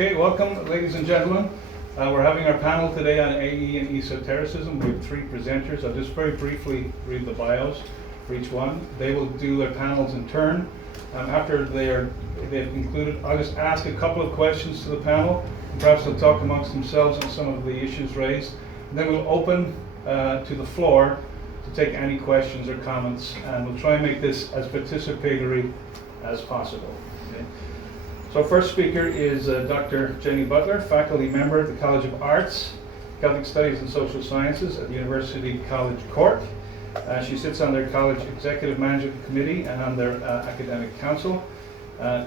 Okay, welcome ladies and gentlemen. We're having our panel today on AE and Esotericism. We have three presenters. I'll just very briefly read the bios for each one. They will do their panels in turn. After they've concluded, I'll just ask a couple of questions to the panel. Perhaps they'll talk amongst themselves on some of the issues raised. And then we'll open to the floor to take any questions or comments, and we'll try and make this as participatory as possible. Okay? So first speaker is Dr. Jenny Butler, faculty member at the College of Arts, Catholic Studies and Social Sciences at the University College Cork. She sits on their college executive management committee and on their academic council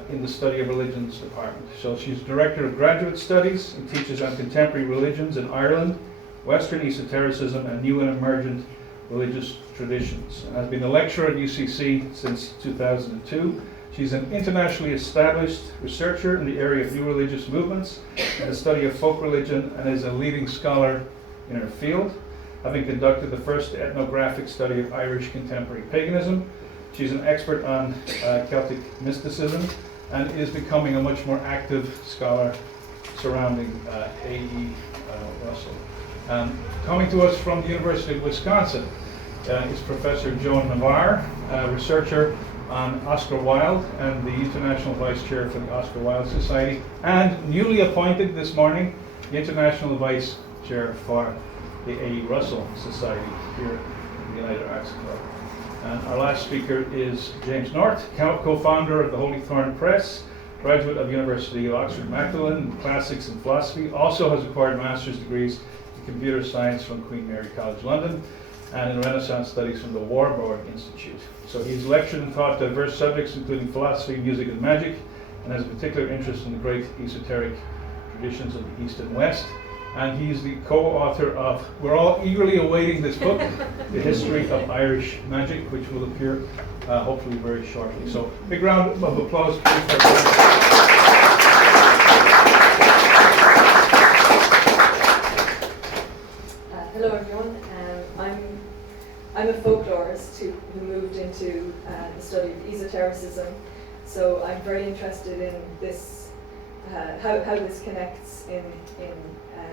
in the study of religions department. So she's director of graduate studies and teaches on contemporary religions in Ireland, Western esotericism, and new and emergent religious traditions, and has been a lecturer at UCC since 2002. She's an internationally established researcher in the area of new religious movements and the study of folk religion, and is a leading scholar in her field, having conducted the first ethnographic study of Irish contemporary paganism. She's an expert on Celtic mysticism and is becoming a much more active scholar surrounding AE Russell. Coming to us from the University of Wisconsin is Professor Joan Navarre, researcher on Oscar Wilde and the International Vice Chair for the Oscar Wilde Society, and newly appointed this morning, the International Vice Chair for the A.E. Russell Society here in the United Arts Club. And our last speaker is James North, co-founder of the Holy Thorn Press, graduate of University of Oxford Magdalen in Classics and Philosophy, also has acquired master's degrees in Computer Science from Queen Mary College London, and in Renaissance Studies from the Warburg Institute. So he's lectured and taught diverse subjects including philosophy, music, and magic, and has a particular interest in the great esoteric traditions of the East and West. And he's the co-author of, we're all eagerly awaiting this book, The History of Irish Magic, which will appear hopefully very shortly. So big round of applause please for hello everyone. I'm a folklorist who moved into the study of esotericism, so I'm very interested in this, how this connects in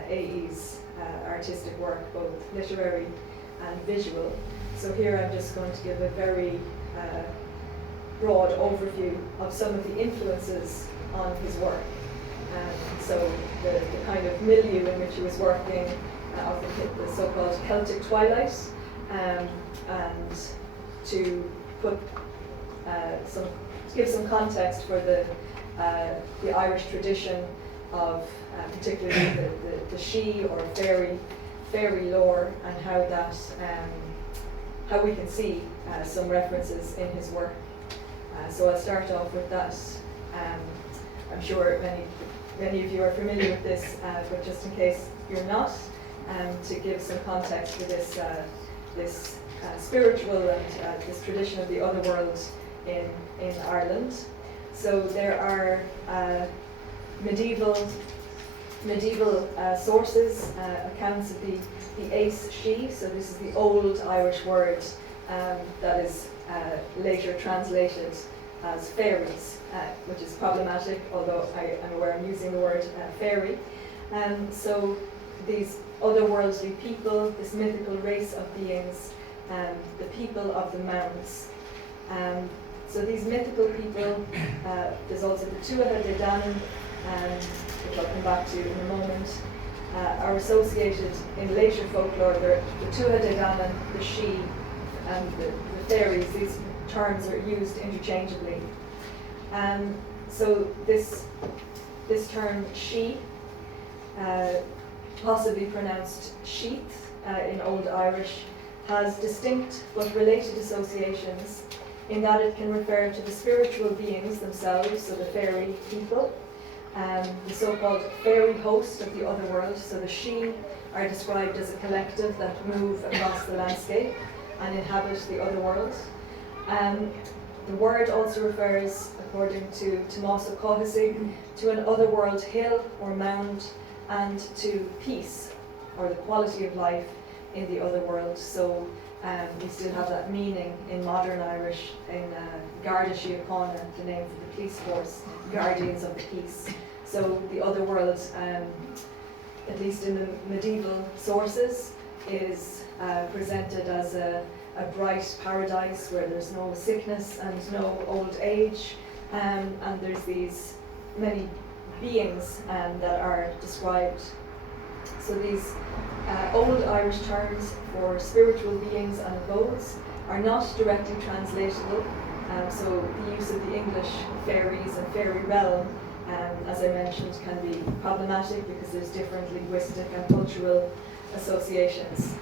AE's artistic work, both literary and visual. So here I'm just going to give a very broad overview of some of the influences on his work. So the kind of milieu in which he was working, of the so-called Celtic Twilight, and to put give some context for the Irish tradition of particularly the she or fairy lore, and how that how we can see some references in his work. So I'll start off with that. I'm sure many of you are familiar with this, but just in case you're not, to give some context to this spiritual and this tradition of the otherworld in Ireland. So there are medieval sources, accounts of the ace she. So this is the old Irish word that is later translated as fairies, which is problematic, although I'm aware I'm using the word fairy. So these otherworldly people, this mythical race of beings, the people of the mounds. So these mythical people, there's also the Tuatha De Danann, which I'll come back to in a moment, are associated in later folklore. The Tuatha De Danann, the she, and the fairies, these terms are used interchangeably. So this term she, possibly pronounced sheath in Old Irish, has distinct but related associations in that it can refer to the spiritual beings themselves, so the fairy people, the so-called fairy host of the otherworld. So the she are described as a collective that move across the landscape and inhabit the otherworld. The word also refers, according to Tomás Ó Cúthasaigh, to an otherworld hill or mound, and to peace, or the quality of life in the other world. So we still have that meaning in modern Irish, in Garda Síochána, the name for the police force, guardians of the peace. So the other world, at least in the medieval sources, is presented as a bright paradise where there's no sickness and no old age, and there's these many beings that are described. So these old Irish terms for spiritual beings and abodes are not directly translatable, so the use of the English fairies and fairy realm, as I mentioned, can be problematic because there's different linguistic and cultural associations.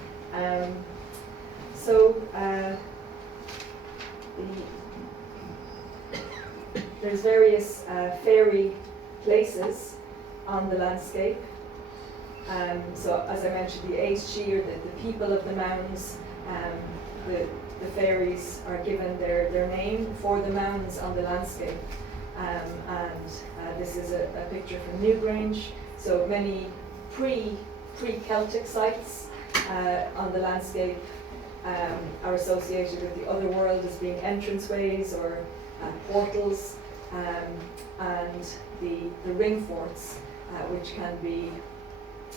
There's various fairy places on the landscape. So as I mentioned, the Aes-She, or the people of the mounds, the fairies are given their name for the mounds on the landscape. This is a picture from Newgrange. So many pre-Celtic sites on the landscape are associated with the other world as being entranceways or portals, and the ring forts, which can be,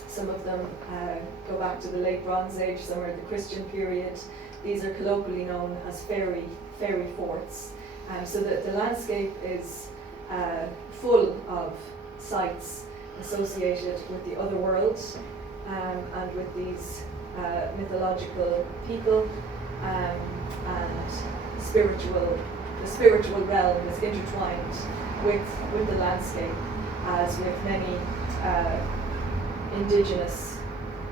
some of them go back to the late Bronze Age, some are the Christian period. These are colloquially known as fairy forts. So the landscape is full of sites associated with the other worlds, and with these mythological people, and the spiritual realm is intertwined with the landscape, as with many indigenous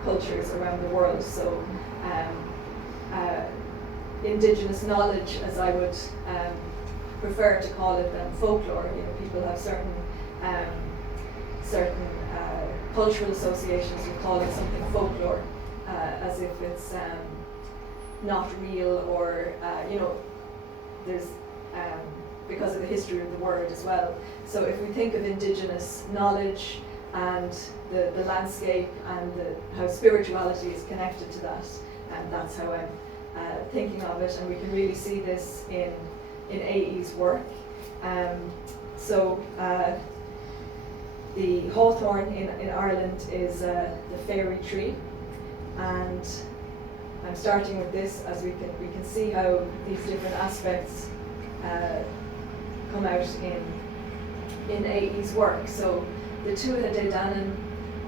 cultures around the world. So indigenous knowledge, as I would prefer to call it, than folklore. You know, people have certain cultural associations who call it something folklore, as if it's not real, or there's because of the history of the word as well. So if we think of indigenous knowledge and the landscape and how spirituality is connected to that, and that's how I'm thinking of it, and we can really see this in AE's work. The hawthorn in Ireland is the fairy tree, and I'm starting with this as we can see how these different aspects come out in AE's work. So the Tuatha De Danann,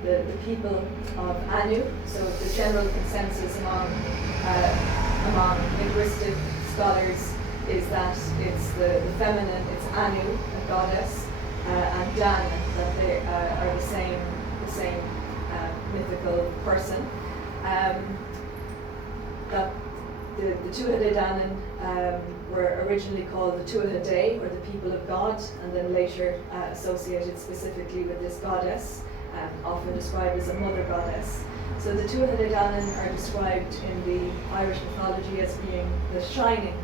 the people of Anu. So the general consensus among linguistic scholars is that it's the feminine, it's Anu, a goddess, and Dan, that they are the same mythical person. That the Tuatha De Danann were originally called the Tuatha De, or the people of God, and then later associated specifically with this goddess, often described as a mother goddess. So the Tuatha De Danann are described in the Irish mythology as being the shining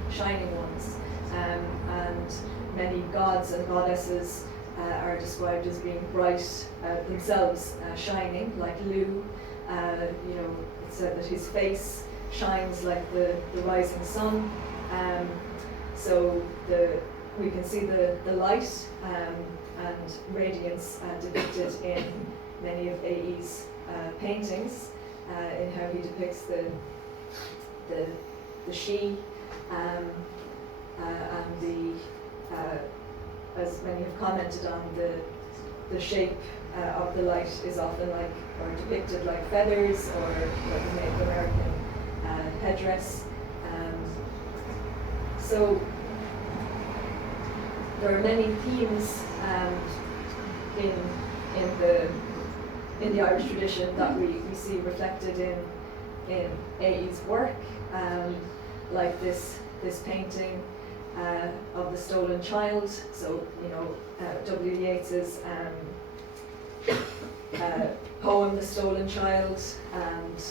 ones, and many gods and goddesses are described as being bright themselves, shining, like Lu. It's said that his face shines like the rising sun. So we can see the light and radiance depicted in many of AE's paintings, in how he depicts the she, and as many have commented on, the shape of the light is often like, or depicted like feathers, or like a Native American headdress. So there are many themes in the Irish tradition that we see reflected in AE's work, like this painting of the stolen child. So W. Yeats's poem The Stolen Child, and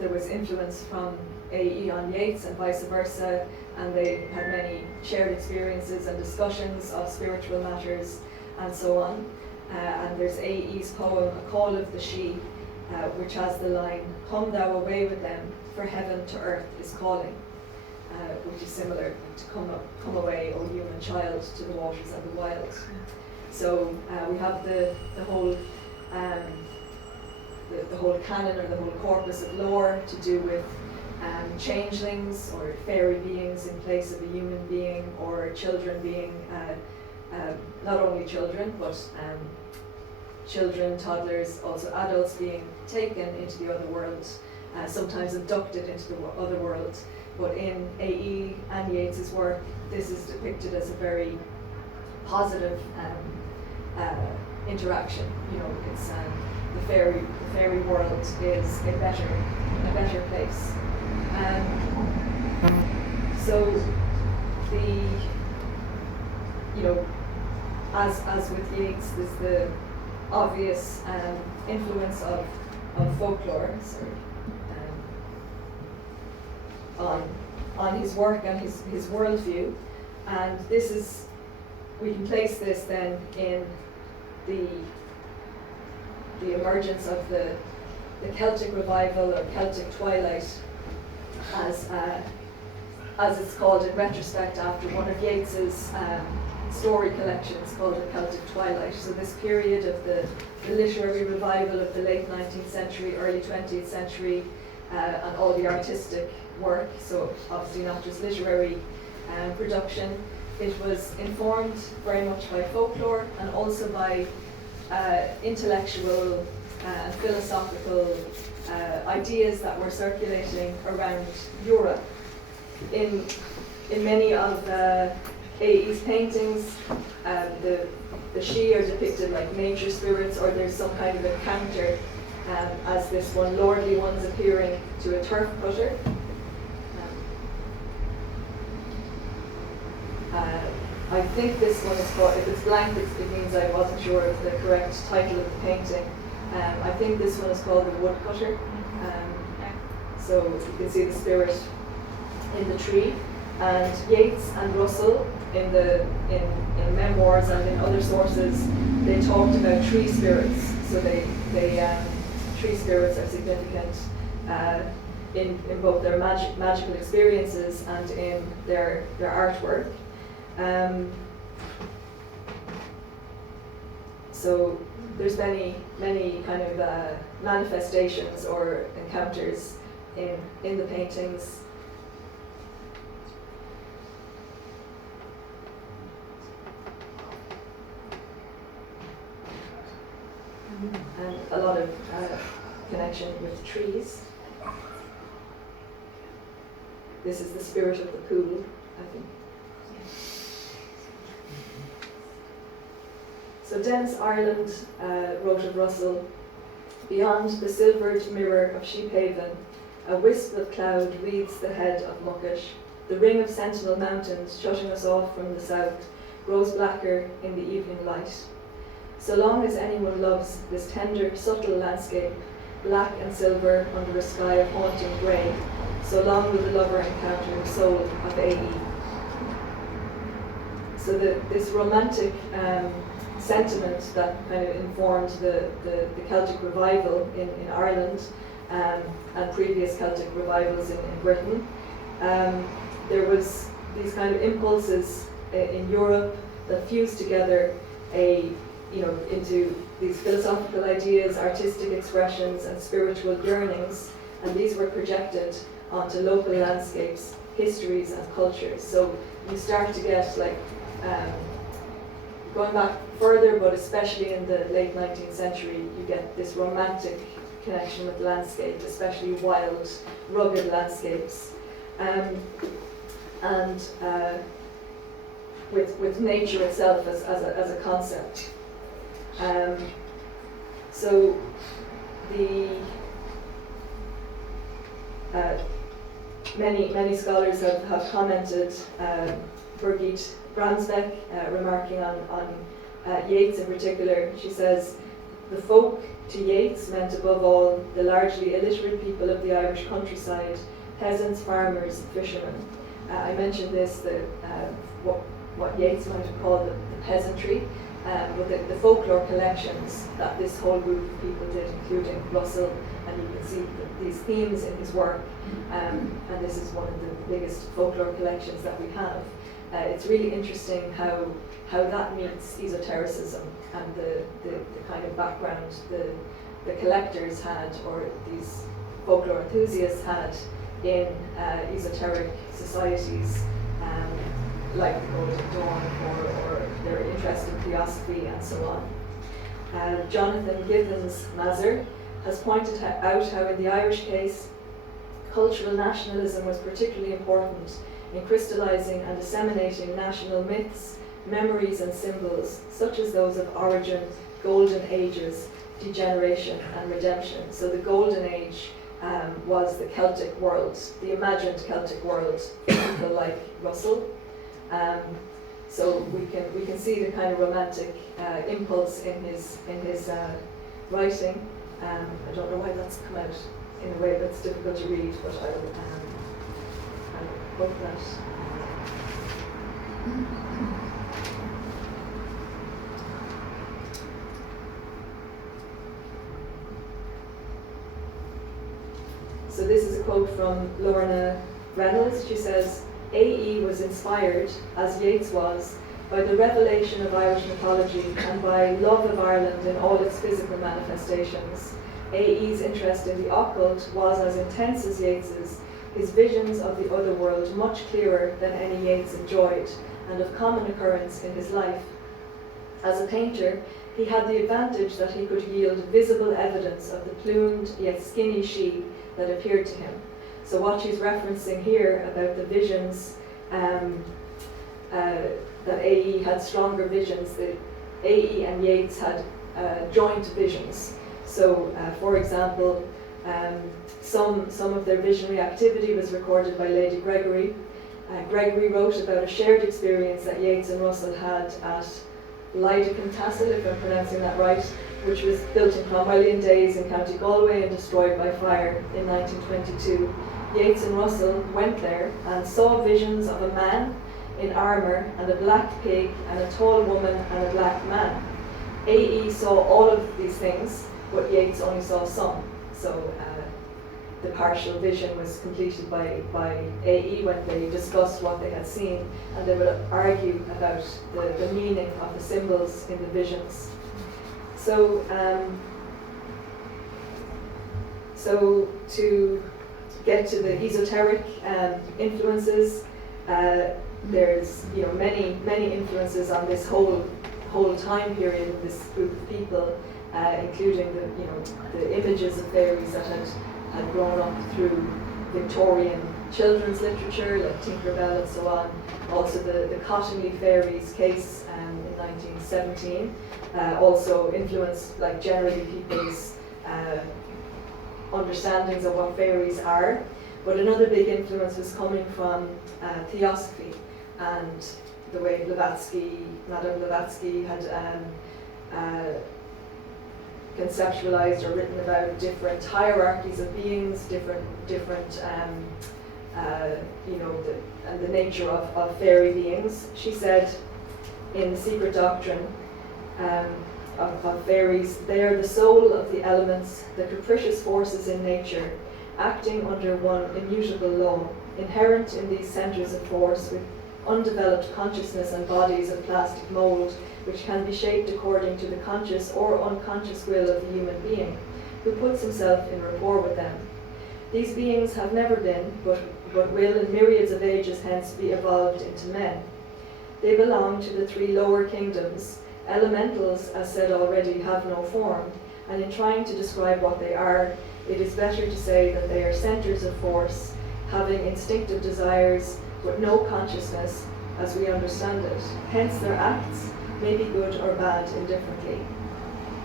there was influence from AE on Yeats and vice versa, and they had many shared experiences and discussions of spiritual matters and so on. And there's AE's poem A Call of the She, which has the line, "Come thou away with them, for heaven to earth is calling," which is similar to come away, O human child, to the waters and the wild. So we have the whole the whole canon or the whole corpus of lore to do with changelings or fairy beings in place of a human being, or children being not only children but children, toddlers, also adults being taken into the other world, sometimes abducted into the other world. But in AE and Yeats's work, this is depicted as a very positive interaction. You know, it's the fairy world is a better place. So as with Yeats, there's the obvious influence of folklore on his work and his worldview, and we can place this then in the emergence of the Celtic revival or Celtic Twilight, as it's called in retrospect after one of Yeats's story collections called The Celtic Twilight. So this period of the literary revival of the late 19th century, early 20th century, and all the artistic work, so obviously not just literary production, it was informed very much by folklore and also by intellectual and philosophical ideas that were circulating around Europe. In many of AE's paintings, the Sidhe are depicted like nature spirits, or there's some kind of encounter, as this one lordly one's appearing to a turf putter. I think this one is called, if it's blank it means I wasn't sure of the correct title of the painting. I think this one is called The Woodcutter. So you can see the spirit in the tree. And Yeats and Russell in memoirs and in other sources, they talked about tree spirits. So tree spirits are significant in both their magical experiences and in their artwork. So there's many kind of manifestations or encounters in the paintings. And a lot of connection with trees. This is the spirit of the pool, I think. So Dennis Ireland wrote of Russell, "Beyond the silvered mirror of Sheephaven, a wisp of cloud wreathes the head of Muckish. The ring of sentinel mountains shutting us off from the south grows blacker in the evening light. So long as anyone loves this tender, subtle landscape, black and silver under a sky of haunting grey, so long will the lover encounter the soul of AE." So this romantic sentiment that kind of informed the Celtic revival in Ireland and previous Celtic revivals in Britain, there was these kind of impulses in Europe that fused together into these philosophical ideas, artistic expressions, and spiritual yearnings, and these were projected onto local landscapes, histories, and cultures. So you start to get going back further, but especially in the late 19th century, you get this romantic connection with landscape, especially wild, rugged landscapes, and with nature itself as a concept. So many scholars have commented, Birgit Bransbeck, remarking on Yeats in particular, she says, "The folk to Yeats meant above all the largely illiterate people of the Irish countryside, peasants, farmers, fishermen." I mentioned this, what Yeats might have called the peasantry, but the folklore collections that this whole group of people did, including Russell, and you can see these themes in his work, and this is one of the biggest folklore collections that we have. it's really interesting how that meets esotericism and the kind of background the collectors had, or these folklore enthusiasts had, in esoteric societies like the Golden Dawn, or their interest in theosophy and so on. Jonathan Gibbons Mazur has pointed out how in the Irish case, cultural nationalism was particularly important in crystallizing and disseminating national myths, memories and symbols, such as those of origin, golden ages, degeneration and redemption. So the golden age was the Celtic world, the imagined Celtic world, people like Russell. So we can see the kind of romantic impulse in his writing. I don't know why that's come out in a way that's difficult to read, but I'll hope that. So this is a quote from Lorna Reynolds. She says, AE was inspired, as Yeats was, by the revelation of Irish mythology and by love of Ireland in all its physical manifestations. AE's interest in the occult was as intense as Yeats's, his visions of the other world much clearer than any Yeats enjoyed, and of common occurrence in his life. As a painter, he had the advantage that he could yield visible evidence of the plumed yet skinny she that appeared to him. So what she's referencing here about the visions, that AE had stronger visions, that AE and Yeats had joint visions. So, for example, some of their visionary activity was recorded by Lady Gregory. Gregory wrote about a shared experience that Yeats and Russell had at Lydecan, if I'm pronouncing that right, which was built in Cromwellian days in County Galway and destroyed by fire in 1922. Yeats and Russell went there and saw visions of a man in armour and a black pig and a tall woman and a black man. AE saw all of these things, but Yeats only saw some. So the partial vision was completed by AE when they discussed what they had seen, and they would argue about the meaning of the symbols in the visions. So, so to get to the esoteric influences, there's many influences on this whole time period of this group of people, including the images of fairies that had grown up through Victorian children's literature like Tinkerbell and so on. Also the Cottingley fairies case in 1917 also influenced generally people's understandings of what fairies are. But another big influence was coming from theosophy and the way Madame Blavatsky had conceptualized or written about different hierarchies of beings, different and the nature of fairy beings. She said in The Secret Doctrine of fairies, they are the soul of the elements, the capricious forces in nature, acting under one immutable law, inherent in these centers of force with undeveloped consciousness and bodies of plastic mold, which can be shaped according to the conscious or unconscious will of the human being, who puts himself in rapport with them. These beings have never been, but will in myriads of ages hence be evolved into men. They belong to the three lower kingdoms. Elementals, as said already, have no form, and in trying to describe what they are, it is better to say that they are centers of force, having instinctive desires, but no consciousness as we understand it. Hence their acts may be good or bad indifferently.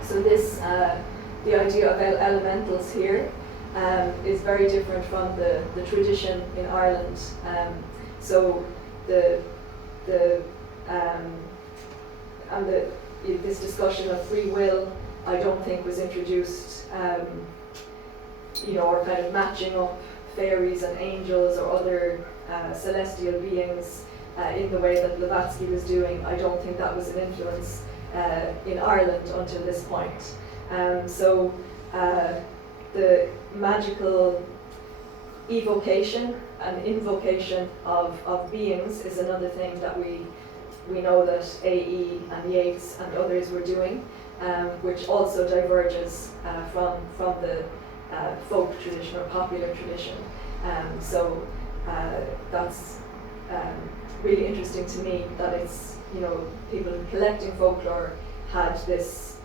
So this, the idea of elementals here is very different from the tradition in Ireland. So this discussion of free will, I don't think was introduced, or kind of matching up fairies and angels or other celestial beings in the way that Blavatsky was doing. I don't think that was an influence in Ireland until this point. So the magical evocation and invocation of beings is another thing that we know that AE and Yeats and others were doing, which also diverges from the folk tradition or popular tradition. So that's really interesting to me, that it's, you know, people collecting folklore had these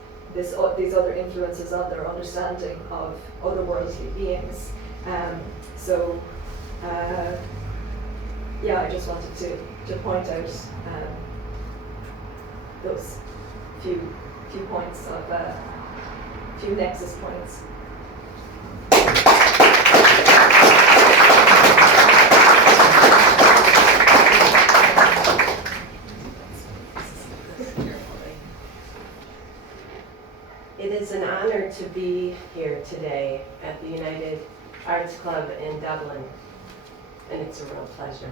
other influences on their understanding of otherworldly beings. So yeah, I just wanted to point out those few points of few nexus points. It is an honor to be here today at the United Arts Club in Dublin, and it's a real pleasure.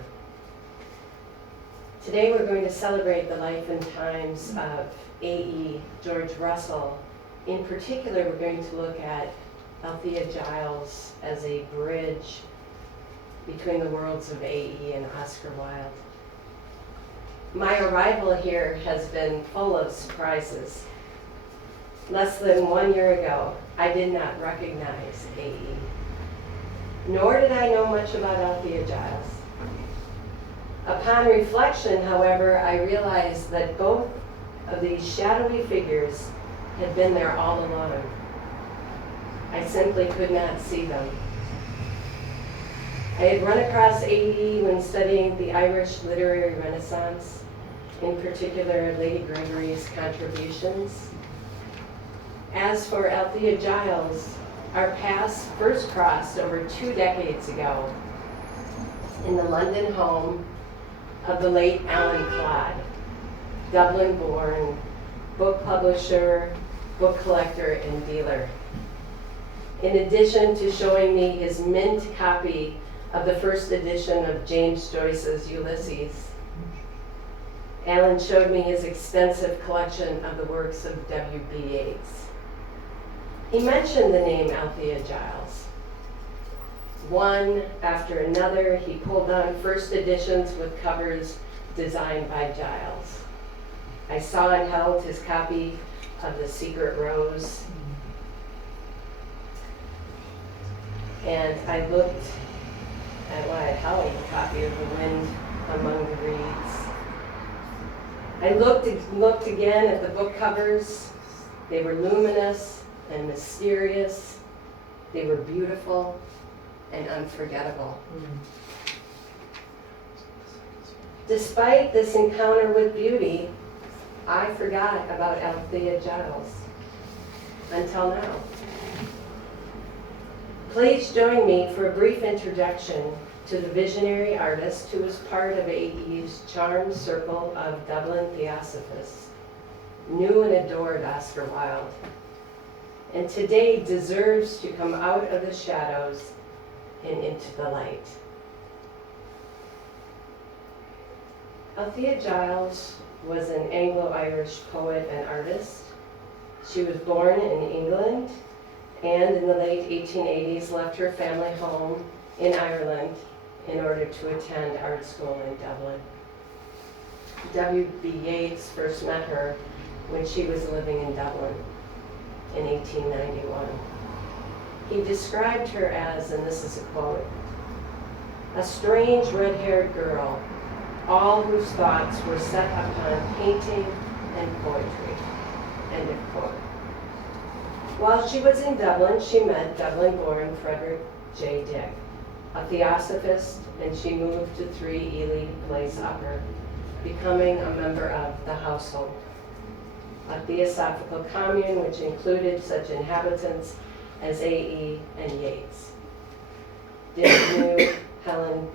Today we're going to celebrate the life and times of AE George Russell. In particular, we're going to look at Althea Gyles as a bridge between the worlds of AE and Oscar Wilde. My arrival here has been full of surprises. Less than 1 year ago, I did not recognize AE, nor did I know much about Althea Gyles. Upon reflection, however, I realized that both of these shadowy figures had been there all along. I simply could not see them. I had run across AE when studying the Irish literary Renaissance, in particular Lady Gregory's contributions. As for Althea Gyles, our paths first crossed over 2 decades ago in the London home of the late Alan Clodd, Dublin-born book publisher, book collector, and dealer. In addition to showing me his mint copy of the first edition of James Joyce's Ulysses, Alan showed me his extensive collection of the works of W.B. Yeats. He mentioned the name Althea Gyles. One after another, he pulled on first editions with covers designed by Gyles. I saw and held his copy of The Secret Rose, and I looked at what I held, a copy of The Wind Among the Reeds. I looked again at the book covers. They were luminous and mysterious. They were beautiful and unforgettable. Despite this encounter with beauty, I forgot about Althea Gyles until now. Please join me for a brief introduction to the visionary artist who was part of AE's charmed circle of Dublin theosophists, knew and adored Oscar Wilde, and today deserves to come out of the shadows and into the light. Althea Gyles was an Anglo-Irish poet and artist. She was born in England and in the late 1880s left her family home in Ireland in order to attend art school in Dublin. W.B. Yeats first met her when she was living in Dublin in 1891. He described her as, and this is a quote, "a strange red-haired girl, all whose thoughts were set upon painting and poetry," end of quote. While she was in Dublin, she met Dublin-born Frederick J. Dick, a theosophist, and she moved to 3 Ely Place Upper, becoming a member of the household, a theosophical commune which included such inhabitants as AE and Yeats. Dick knew Helen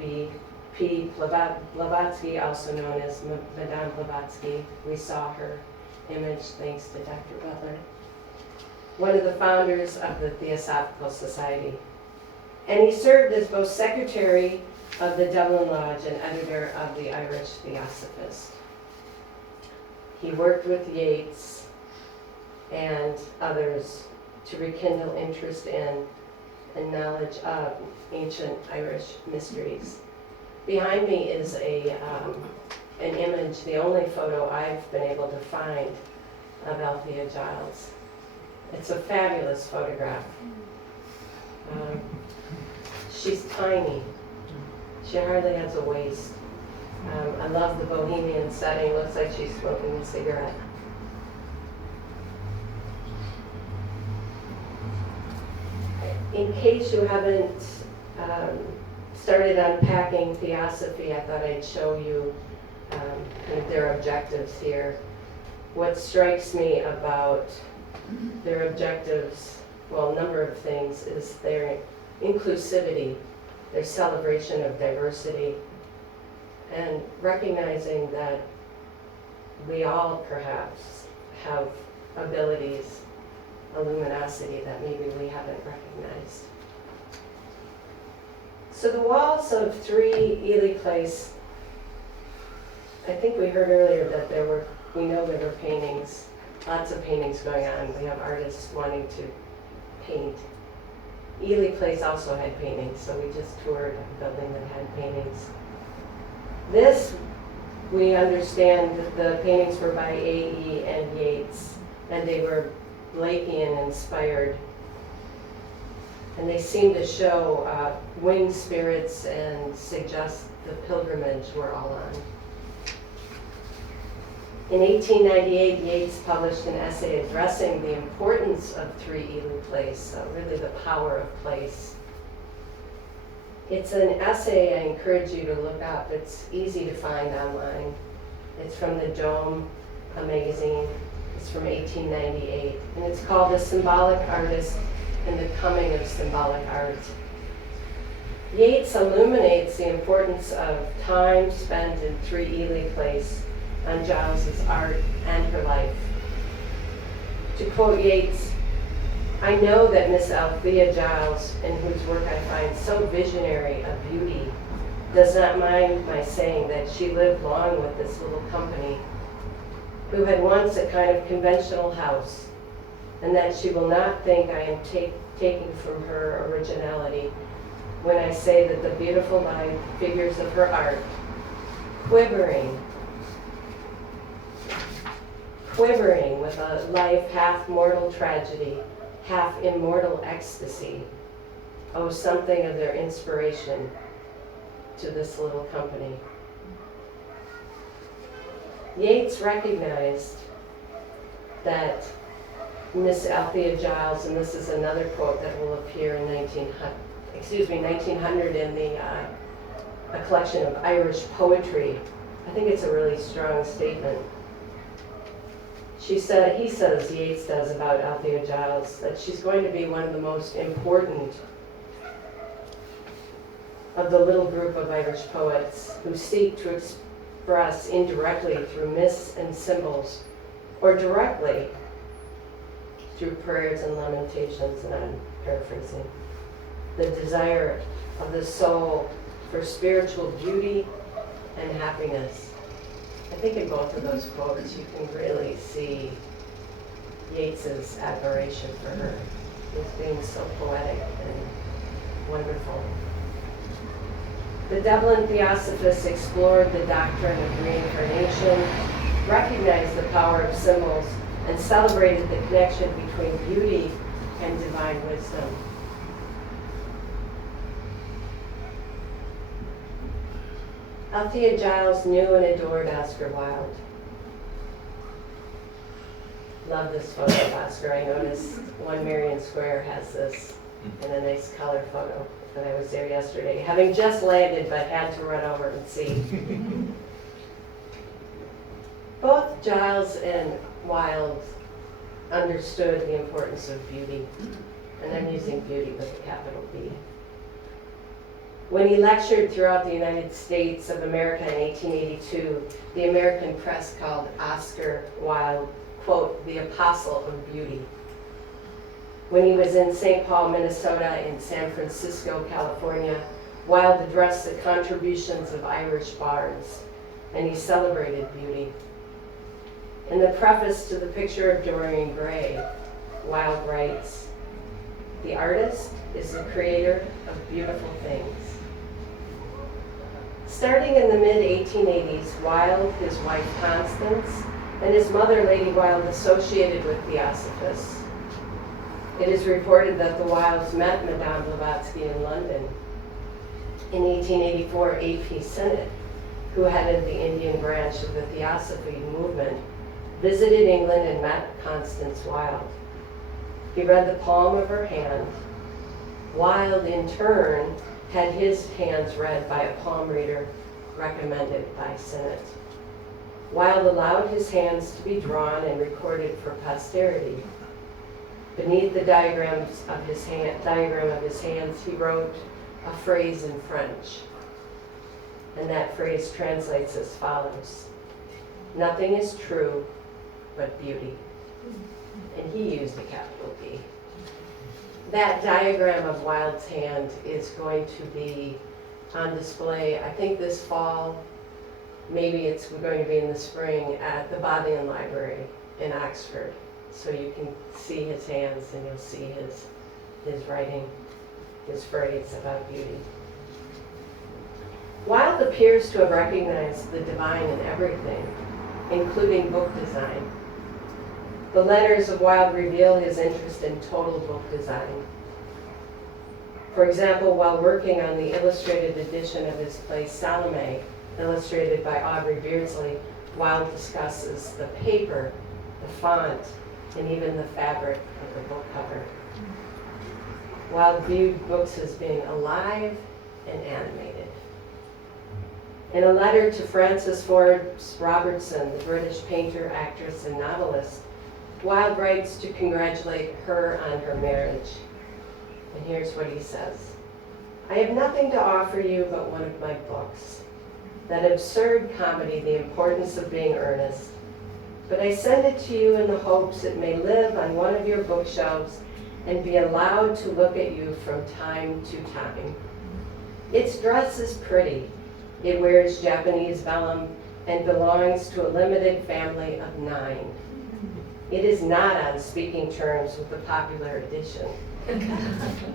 P. Blavatsky, also known as Madame Blavatsky. We saw her image thanks to Dr. Butler, one of the founders of the Theosophical Society. And he served as both secretary of the Dublin Lodge and editor of the Irish Theosophist. He worked with Yeats and others to rekindle interest in and knowledge of ancient Irish mysteries. Behind me is an image, the only photo I've been able to find of Althea Gyles. It's a fabulous photograph. She's tiny. She hardly has a waist. I love the bohemian setting. Looks like she's smoking a cigarette. In case you haven't started unpacking Theosophy, I thought I'd show you their objectives here. What strikes me about their objectives, well, a number of things, is their inclusivity, their celebration of diversity, and recognizing that we all perhaps have abilities, a luminosity that maybe we haven't recognized. So the walls of 3 Ely Place, I think we heard earlier that we know there were paintings, lots of paintings going on. We have artists wanting to paint. Ely Place also had paintings, so we just toured a building that had paintings. This, we understand that the paintings were by AE and Yeats, and they were Blakean inspired. And they seem to show winged spirits and suggest the pilgrimage we're all on. In 1898, Yeats published an essay addressing the importance of 3 Ely Place, so really the power of place. It's an essay I encourage you to look up. It's easy to find online. It's from the Dome, a magazine. It's from 1898, and it's called The Symbolic Artist and the Coming of Symbolic Art. Yeats illuminates the importance of time spent in 3 Ely Place on Gyles's art and her life. To quote Yeats, "I know that Miss Althea Gyles, in whose work I find so visionary a beauty, does not mind my saying that she lived long with this little company, who had once a kind of conventional house, and that she will not think I am taking from her originality when I say that the beautiful live figures of her art, quivering with a life half mortal tragedy, half immortal ecstasy, owe something of their inspiration to this little company." Yeats recognized that Miss Althea Gyles, and this is another quote that will appear in 1900 in a collection of Irish poetry. I think it's a really strong statement. He says, Yeats does, about Althea Gyles, that she's going to be one of the most important of the little group of Irish poets who seek to express indirectly through myths and symbols, or directly through prayers and lamentations, and I'm paraphrasing, the desire of the soul for spiritual beauty and happiness. I think in both of those quotes you can really see Yeats's admiration for her as being so poetic and wonderful. The Dublin Theosophists explored the doctrine of reincarnation, recognized the power of symbols, and celebrated the connection between beauty and divine wisdom. Althea Gyles knew and adored Oscar Wilde. Love this photo of Oscar. I noticed One Marion Square has this in a nice color photo, and I was there yesterday, having just landed but had to run over and see. Both Gyles and Wilde understood the importance of beauty, and I'm using beauty with a capital B. When he lectured throughout the United States of America in 1882, the American press called Oscar Wilde, quote, the apostle of beauty. When he was in St. Paul, Minnesota, in San Francisco, California, Wilde addressed the contributions of Irish bards, and he celebrated beauty. In the preface to the picture of Dorian Gray, Wilde writes, The artist is the creator of beautiful things. Starting in the mid-1880s, Wilde, his wife Constance, and his mother, Lady Wilde, associated with Theosophists. It is reported that the Wildes met Madame Blavatsky in London. In 1884, A.P. Sinnett, who headed the Indian branch of the Theosophy movement, visited England and met Constance Wilde. He read the palm of her hand. Wilde, in turn, had his hands read by a palm reader recommended by Sinnett. Wilde allowed his hands to be drawn and recorded for posterity. Beneath the diagram of his hands, he wrote a phrase in French. And that phrase translates as follows: "Nothing is true but beauty." And he used a capital B. That diagram of Wilde's hand is going to be on display, I think this fall, maybe it's going to be in the spring, at the Bodleian Library in Oxford. So you can see his hands and you'll see his writing, his phrase about beauty. Wilde appears to have recognized the divine in everything, including book design. The letters of Wilde reveal his interest in total book design. For example, while working on the illustrated edition of his play Salome, illustrated by Aubrey Beardsley, Wilde discusses the paper, the font, and even the fabric of the book cover. Wilde viewed books as being alive and animated. In a letter to Frances Forbes Robertson, the British painter, actress, and novelist, Wilde writes to congratulate her on her marriage. And here's what he says: "I have nothing to offer you but one of my books, that absurd comedy, The Importance of Being Earnest. But I send it to you in the hopes it may live on one of your bookshelves and be allowed to look at you from time to time. Its dress is pretty. It wears Japanese vellum and belongs to a limited family of 9. It is not on speaking terms with the popular edition.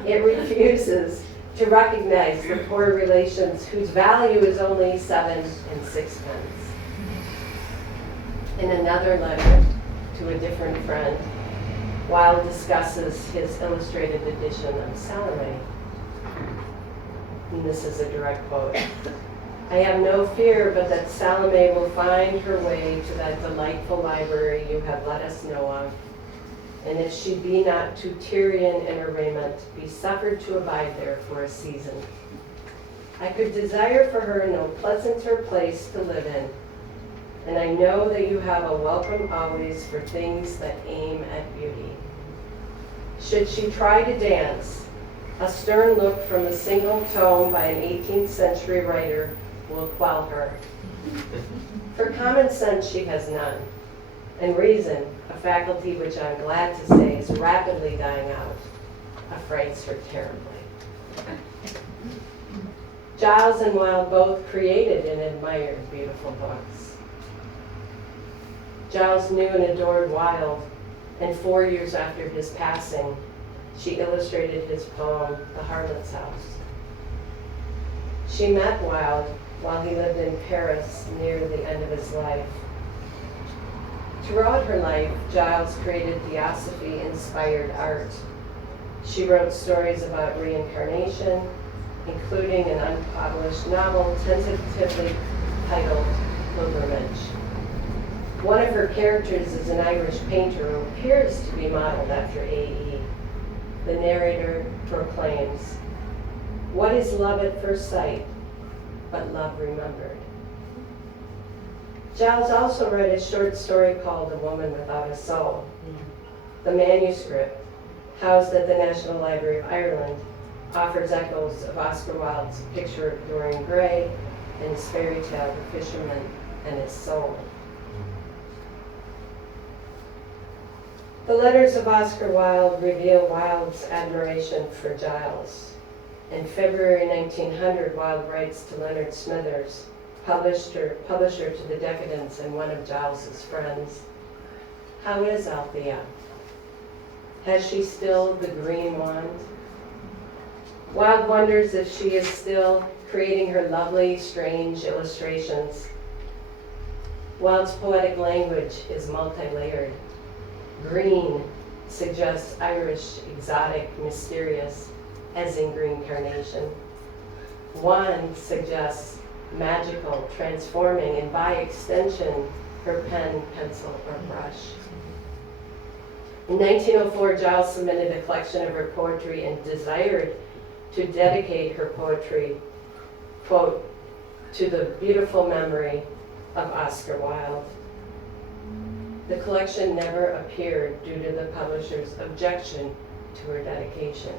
It refuses to recognize the poor relations whose value is only 7 and 6 pence." In another letter to a different friend, Wilde discusses his illustrated edition of Salome. And this is a direct quote: "I have no fear but that Salome will find her way to that delightful library you have let us know of, and if she be not too Tyrian in her raiment, be suffered to abide there for a season. I could desire for her no pleasanter place to live in, and I know that you have a welcome always for things that aim at beauty. Should she try to dance, a stern look from a single tome by an 18th century writer will quell her. For common sense she has none, and reason, a faculty which I'm glad to say is rapidly dying out, affrights her terribly." Gyles and Wilde both created and admired beautiful books. Gyles knew and adored Wilde, and 4 years after his passing, she illustrated his poem, The Harlot's House. She met Wilde while he lived in Paris near the end of his life. Throughout her life, Gyles created Theosophy-inspired art. She wrote stories about reincarnation, including an unpublished novel tentatively titled Pilgrimage. One of her characters is an Irish painter who appears to be modeled after AE. The narrator proclaims, "What is love at first sight, but love remembered?" Gyles also wrote a short story called A Woman Without a Soul. The manuscript, housed at the National Library of Ireland, offers echoes of Oscar Wilde's picture of Dorian Gray and his fairy tale, The Fisherman and His Soul. The letters of Oscar Wilde reveal Wilde's admiration for Gyles. In February 1900, Wilde writes to Leonard Smithers, publisher to the Decadents and one of Gyles's friends, "How is Althea?" Has she still the green wand? Wilde wonders if she is still creating her lovely, strange illustrations. Wilde's poetic language is multi-layered. Green suggests Irish, exotic, mysterious, as in green carnation. Wand suggests magical, transforming, and by extension, her pen, pencil, or brush. In 1904, Gyles submitted a collection of her poetry and desired to dedicate her poetry, quote, to the beautiful memory of Oscar Wilde. The collection never appeared due to the publisher's objection to her dedication.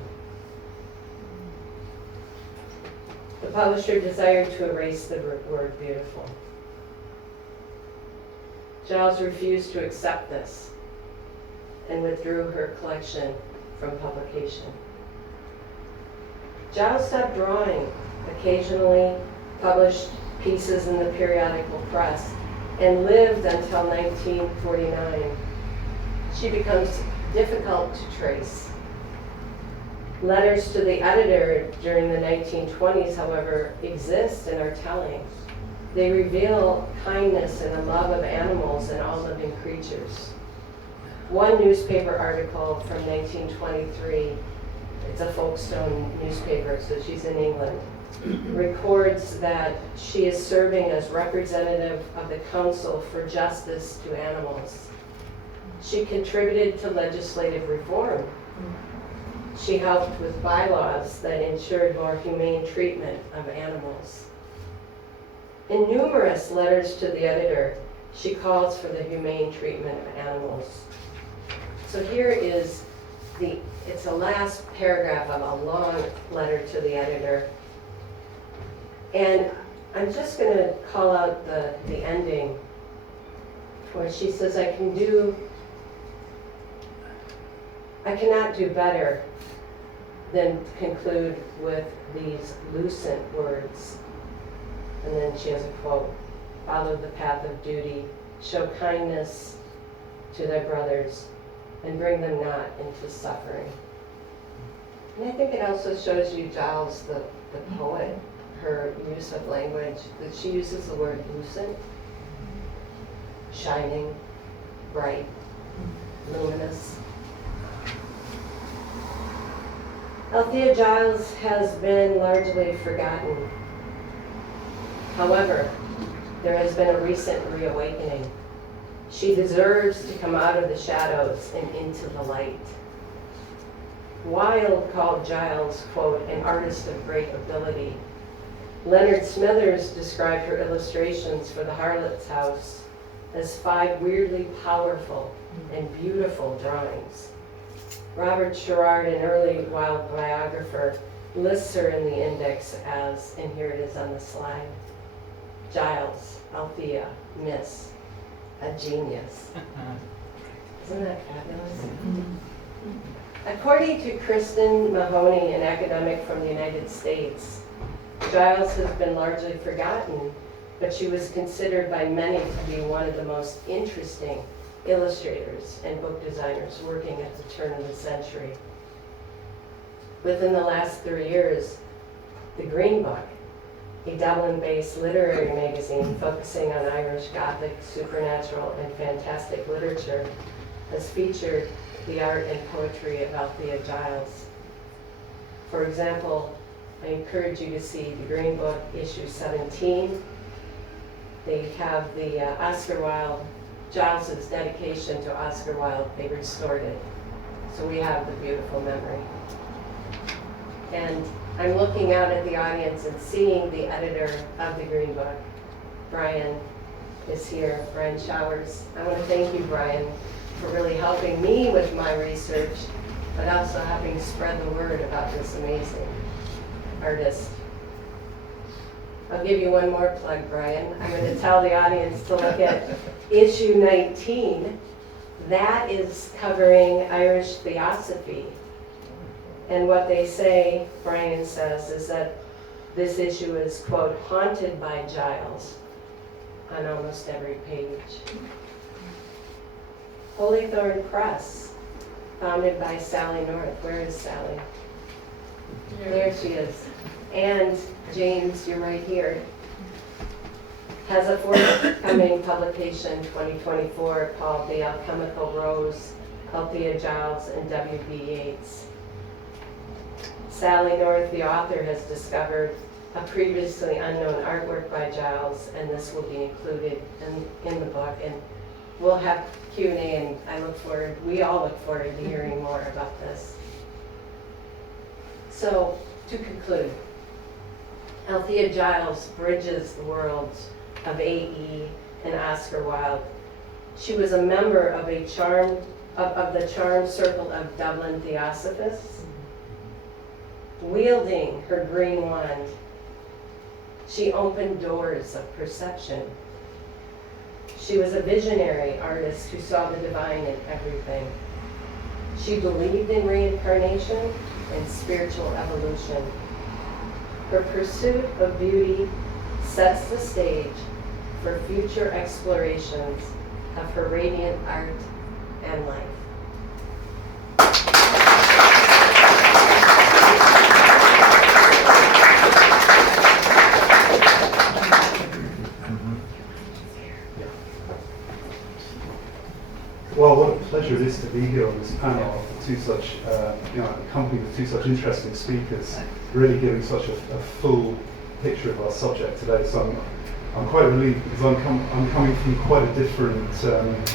The publisher desired to erase the word beautiful. Gyles refused to accept this and withdrew her collection from publication. Gyles stopped drawing, occasionally published pieces in the periodical press, and lived until 1949. She becomes difficult to trace. Letters to the editor during the 1920s, however, exist and are telling. They reveal kindness and a love of animals and all living creatures. One newspaper article from 1923, it's a Folkestone newspaper, so she's in England, records that she is serving as representative of the Council for Justice to Animals. She contributed to legislative reform. She helped with bylaws that ensured more humane treatment of animals. In numerous letters to the editor, she calls for the humane treatment of animals. So here is it's a last paragraph of a long letter to the editor. And I'm just going to call out the ending where she says, I cannot do better than conclude with these lucent words. And then she has a quote, follow the path of duty, show kindness to their brothers, and bring them not into suffering. And I think it also shows you Gyles, the poet, her use of language, that she uses the word lucent, shining, bright, luminous. Althea Gyles has been largely forgotten. However, there has been a recent reawakening. She deserves to come out of the shadows and into the light. Wilde called Gyles, quote, an artist of great ability. Leonard Smithers described her illustrations for the Harlot's House as 5 weirdly powerful and beautiful drawings. Robert Sherrard, an early Wilde biographer, lists her in the index as, and here it is on the slide, Gyles, Althea, Miss, a genius. Isn't that fabulous? According to Kristen Mahoney, an academic from the United States, Gyles has been largely forgotten, but she was considered by many to be one of the most interesting illustrators and book designers working at the turn of the century. Within the last 3 years, The Green Book, a Dublin-based literary magazine focusing on Irish Gothic, supernatural, and fantastic literature, has featured the art and poetry of Althea Gyles. For example, I encourage you to see The Green Book, issue 17. They have the Oscar Wilde, Gyles's dedication to Oscar Wilde. They restored it. So we have the beautiful memory. And I'm looking out at the audience and seeing the editor of The Green Book. Brian is here, Brian Showers. I want to thank you, Brian, for really helping me with my research, but also helping spread the word about this amazing artist. I'll give you one more plug, Brian. I'm going to tell the audience to look at issue 19. That is covering Irish theosophy. And what they say, Brian says, is that this issue is, quote, haunted by Gyles on almost every page. Holy Thorn Press founded by Sally North. Where is Sally? There she is. And James, you're right here, has a forthcoming publication, 2024, called The Alchemical Rose, Althea, Gyles, and W.B. Yeats. Sally North, the author, has discovered a previously unknown artwork by Gyles, and this will be included in the book. And we'll have Q&A, and we all look forward to hearing more about this. So, to conclude, Althea Gyles bridges the worlds of AE and Oscar Wilde. She was a member of the charmed circle of Dublin Theosophists. Wielding her green wand, she opened doors of perception. She was a visionary artist who saw the divine in everything. She believed in reincarnation and spiritual evolution. Her pursuit of beauty sets the stage for future explorations of her radiant art and life. Well, what a pleasure it is to be here on this panel with two such, accompanied with two such interesting speakers, really giving such a full picture of our subject today. So I'm quite relieved because I'm coming from quite a different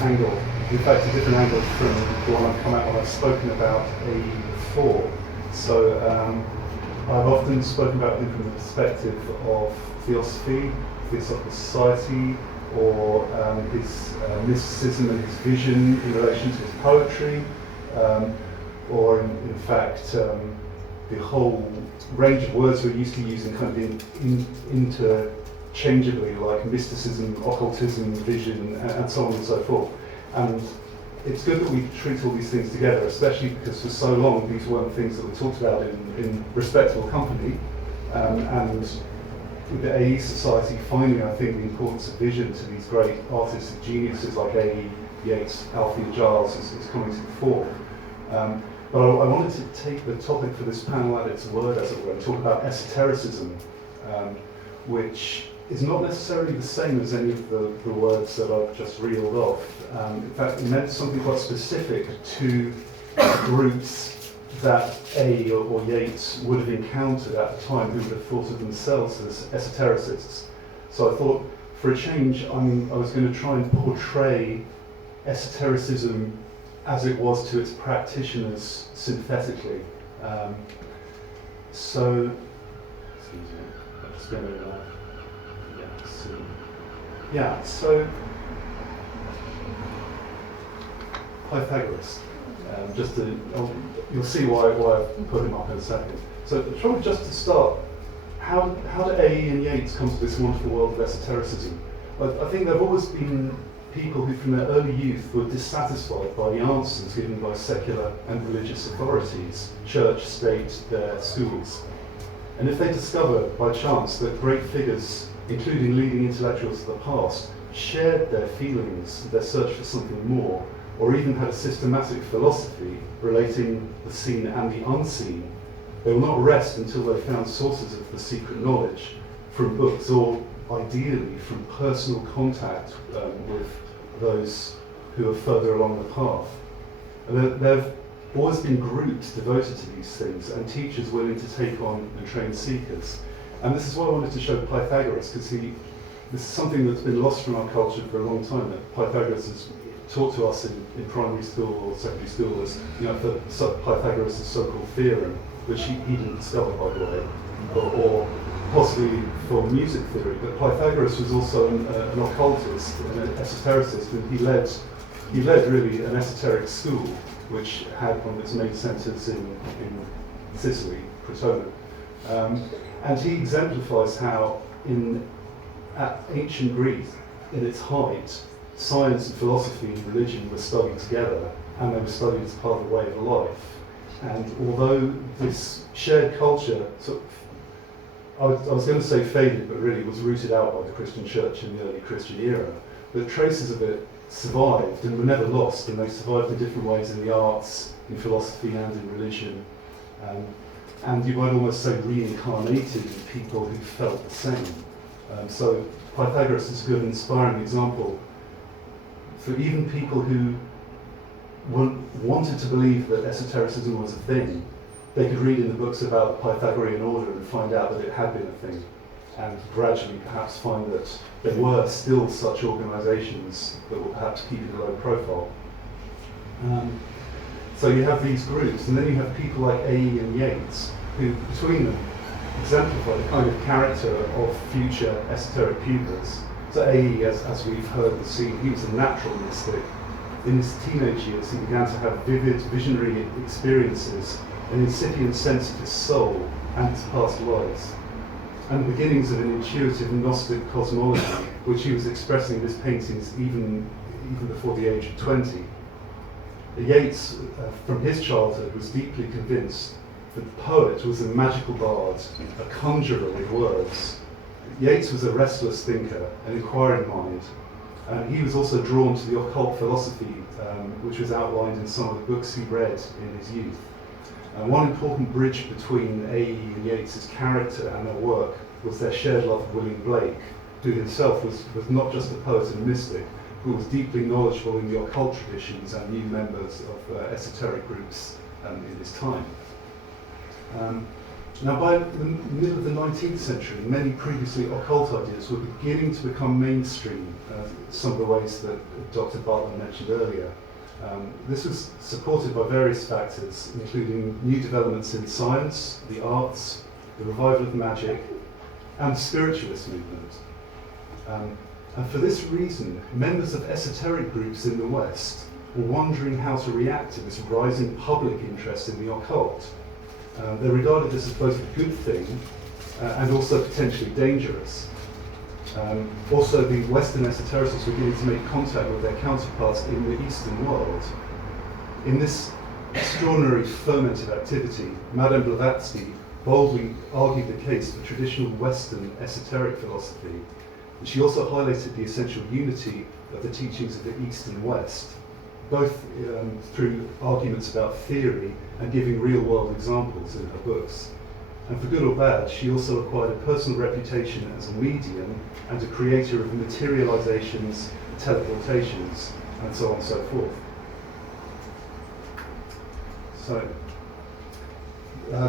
angle. In fact, a different angle from the one I've come out when I've spoken about AE before. So I've often spoken about them from the perspective of theosophy, Theosophical Society, or his mysticism and his vision in relation to his poetry, or in fact the whole range of words we're used to using kind of interchangeably, like mysticism, occultism, vision, and so on and so forth. And it's good that we treat all these things together, especially because for so long these weren't things that were talked about in respectable company, and with the AE Society finding, I think, the importance of vision to these great artistic geniuses like AE, Yeats, Althea, Gyles is coming to the fore. But I wanted to take the topic for this panel at its word, as it were, and talk about esotericism, which is not necessarily the same as any of the words that I've just reeled off. In fact, it meant something quite specific to groups that AE or Yeats would have encountered at the time, who would have thought of themselves as esotericists. So I thought, for a change, I was going to try and portray esotericism as it was to its practitioners synthetically. So, excuse me, I'm just going to, so Pythagoras. You'll see why I've put him up in a second. So probably just to start, how did AE and Yeats come to this wonderful world of esotericism? I think there have always been people who from their early youth were dissatisfied by the answers given by secular and religious authorities, church, state, their schools. And if they discover by chance that great figures, including leading intellectuals of the past, shared their feelings, their search for something more, or even had a systematic philosophy relating the seen and the unseen, they will not rest until they found sources of the secret knowledge from books, or ideally from personal contact with those who are further along the path. And there have always been groups devoted to these things, and teachers willing to take on and train seekers. And this is why I wanted to show Pythagoras, because this is something that's been lost from our culture for a long time, that Pythagoras is taught to us in primary school or secondary school as, for Pythagoras' so-called theorem, which he didn't discover, by the way, or possibly for music theory. But Pythagoras was also an occultist and an esotericist, and he led really an esoteric school, which had one of its main centres in Sicily, Crotona. And he exemplifies how at ancient Greece, in its height, science and philosophy and religion were studied together, and they were studied as part of the way of life. And although this shared culture, I was going to say faded, but really was rooted out by the Christian church in the early Christian era, but traces of it survived and were never lost, and they survived in different ways in the arts, in philosophy and in religion. And you might almost say reincarnated in people who felt the same. So Pythagoras is a good inspiring example for even people who wanted to believe that esotericism was a thing. They could read in the books about the Pythagorean order and find out that it had been a thing, and gradually perhaps find that there were still such organisations that were perhaps keeping a low profile. So you have these groups, and then you have people like AE and Yeats, who between them exemplify the kind of character of future esoteric pupils. So AE, as we've heard and seen, he was a natural mystic. In his teenage years, he began to have vivid, visionary experiences, an incipient sense of his soul and his past lives, and the beginnings of an intuitive Gnostic cosmology, which he was expressing in his paintings even before the age of 20. Yeats, from his childhood, was deeply convinced that the poet was a magical bard, a conjurer with words. Yeats was a restless thinker, an inquiring mind. He was also drawn to the occult philosophy, which was outlined in some of the books he read in his youth. One important bridge between AE and Yeats's character and their work was their shared love of William Blake, who himself was not just a poet and mystic, who was deeply knowledgeable in the occult traditions and knew members of esoteric groups in his time. Now, by the middle of the 19th century, many previously occult ideas were beginning to become mainstream, some of the ways that Dr. Butler mentioned earlier. This was supported by various factors, including new developments in science, the arts, the revival of magic, and the spiritualist movement. And for this reason, members of esoteric groups in the West were wondering how to react to this rising public interest in the occult. They regarded this as both a good thing and also potentially dangerous. Also, the Western esotericists were beginning to make contact with their counterparts in the Eastern world. In this extraordinary ferment of activity, Madame Blavatsky boldly argued the case for traditional Western esoteric philosophy. And she also highlighted the essential unity of the teachings of the East and West, both through arguments about theory and giving real-world examples in her books. And for good or bad, she also acquired a personal reputation as a medium and a creator of materializations, teleportations, and so on and so forth. So,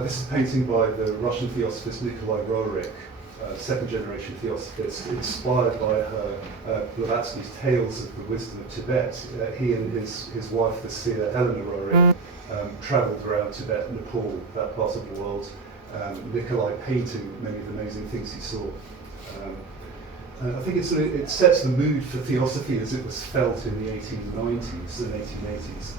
this is a painting by the Russian theosophist Nikolai Roerich, second-generation theosophist, inspired by her Blavatsky's Tales of the Wisdom of Tibet. He and his wife, the seer Helena Roerich, travelled around Tibet, Nepal, that part of the world. Nikolai painting many of the amazing things he saw. And I think it sets the mood for theosophy as it was felt in the 1890s and 1880s.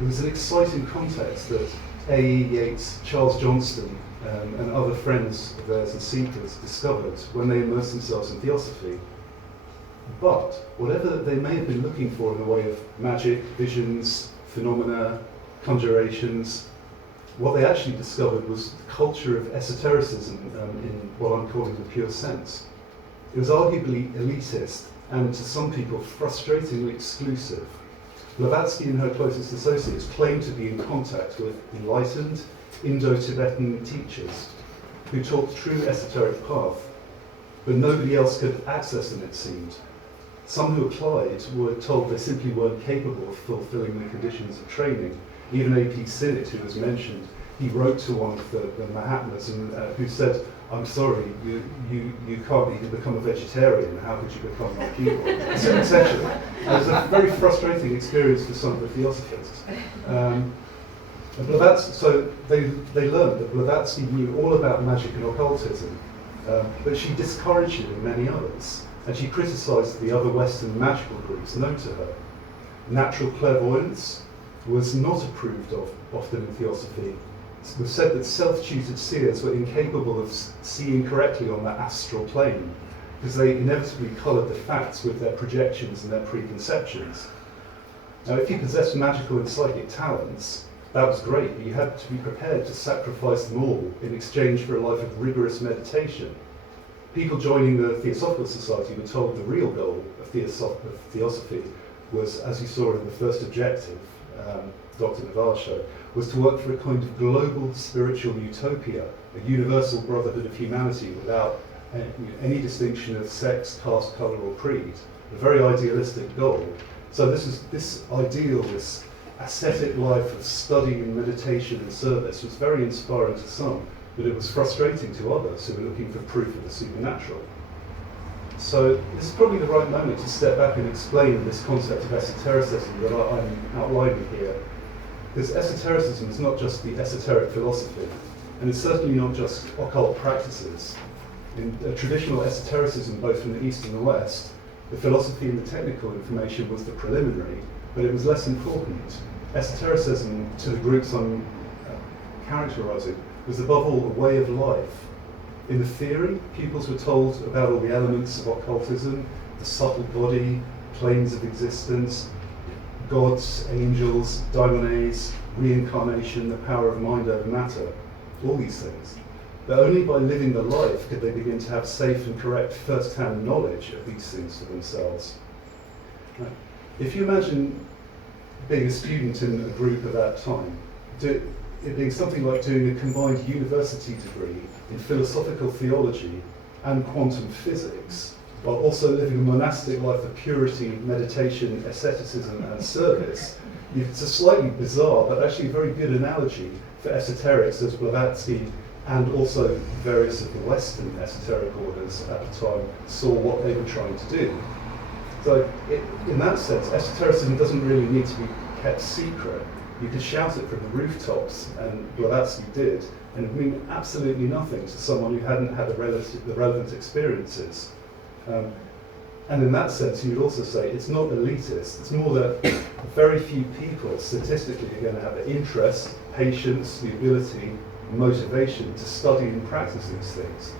It was an exciting context that A.E. Yeats, Charles Johnston, and other friends of theirs and seekers discovered when they immersed themselves in theosophy. But whatever they may have been looking for in the way of magic, visions, phenomena, conjurations, what they actually discovered was the culture of esotericism in what I'm calling the pure sense. It was arguably elitist and to some people frustratingly exclusive. Blavatsky and her closest associates claimed to be in contact with enlightened Indo-Tibetan teachers who taught the true esoteric path, but nobody else could access them, it seemed. Some who applied were told they simply weren't capable of fulfilling the conditions of training. Even A.P. Sinnett, who was mentioned, he wrote to one of the Mahatmas and who said, "I'm sorry, you can't even become a vegetarian. How could you become my pupil?" Etc. It was a very frustrating experience for some of the theosophists. So they learned that Blavatsky knew all about magic and occultism, but she discouraged him in many others, and she criticised the other Western magical groups known to her. Natural clairvoyance was not approved of often in theosophy. It was said that self-tutored seers were incapable of seeing correctly on that astral plane because they inevitably coloured the facts with their projections and their preconceptions. Now, if you possessed magical and psychic talents, that was great, but you had to be prepared to sacrifice them all in exchange for a life of rigorous meditation. People joining the Theosophical Society were told the real goal of theosophy was, as you saw in the first objective, Dr. Navarre showed, was to work for a kind of global spiritual utopia, a universal brotherhood of humanity without any distinction of sex, caste, colour or creed. A very idealistic goal. So this ideal, this ascetic life of study and meditation and service was very inspiring to some, but it was frustrating to others who were looking for proof of the supernatural. So this is probably the right moment to step back and explain this concept of esotericism that I'm outlining here. Because esotericism is not just the esoteric philosophy, and it's certainly not just occult practices. In traditional esotericism, both from the East and the West, the philosophy and the technical information was the preliminary, but it was less important. Esotericism, to the groups I'm characterising, was above all a way of life. In the theory, pupils were told about all the elements of occultism, the subtle body, planes of existence, gods, angels, daimones, reincarnation, the power of mind over matter, all these things. But only by living the life could they begin to have safe and correct first-hand knowledge of these things for themselves. Right. If you imagine being a student in a group at that time, it being something like doing a combined university degree in philosophical theology and quantum physics, while also living a monastic life of purity, meditation, asceticism and service, it's a slightly bizarre but actually a very good analogy for esoterics as Blavatsky and also various of the Western esoteric orders at the time saw what they were trying to do. So in that sense, esotericism doesn't really need to be kept secret. You could shout it from the rooftops, and Blavatsky did, and it would mean absolutely nothing to someone who hadn't had the relevant experiences. And in that sense, you'd also say it's not elitist. It's more that very few people statistically are going to have the interest, patience, the ability, motivation to study and practice these things.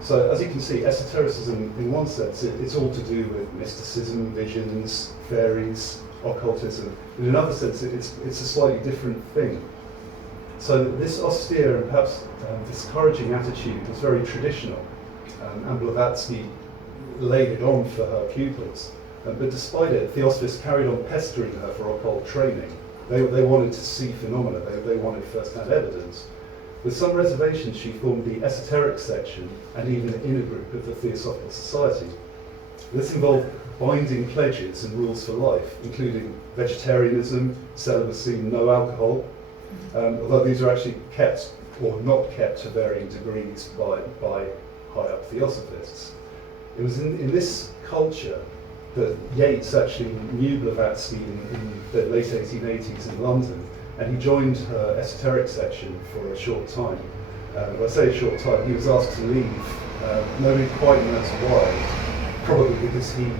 So as you can see, esotericism, in one sense, it's all to do with mysticism, visions, fairies, occultism. In another sense, it's a slightly different thing. So this austere and perhaps discouraging attitude was very traditional, and Blavatsky laid it on for her pupils. But despite it, Theosophists carried on pestering her for occult training. They wanted to see phenomena, they wanted first-hand evidence. With some reservations, she formed the esoteric section and even the inner group of the Theosophical Society. This involved binding pledges and rules for life, including vegetarianism, celibacy, no alcohol, although these are actually kept or not kept to varying degrees by high-up Theosophists. It was in this culture that Yeats actually knew Blavatsky in the late 1880s in London, and he joined her esoteric section for a short time. When I say a short time, he was asked to leave. Nobody quite knows why, probably because he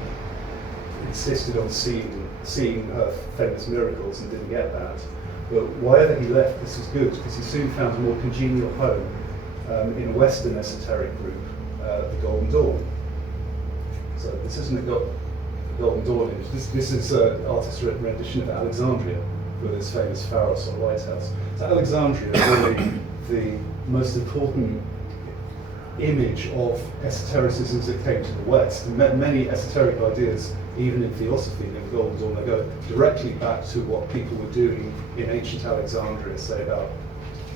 insisted on seeing her famous miracles and didn't get that. But wherever he left, this was good, because he soon found a more congenial home in a Western esoteric group, the Golden Dawn. So this isn't a Golden Dawn image. This is an artist's rendition of Alexandria with its famous pharos or lighthouse. So Alexandria is really the most important image of esotericism as it came to the West. And many esoteric ideas, even in theosophy in the Golden Dawn, they go directly back to what people were doing in ancient Alexandria, say about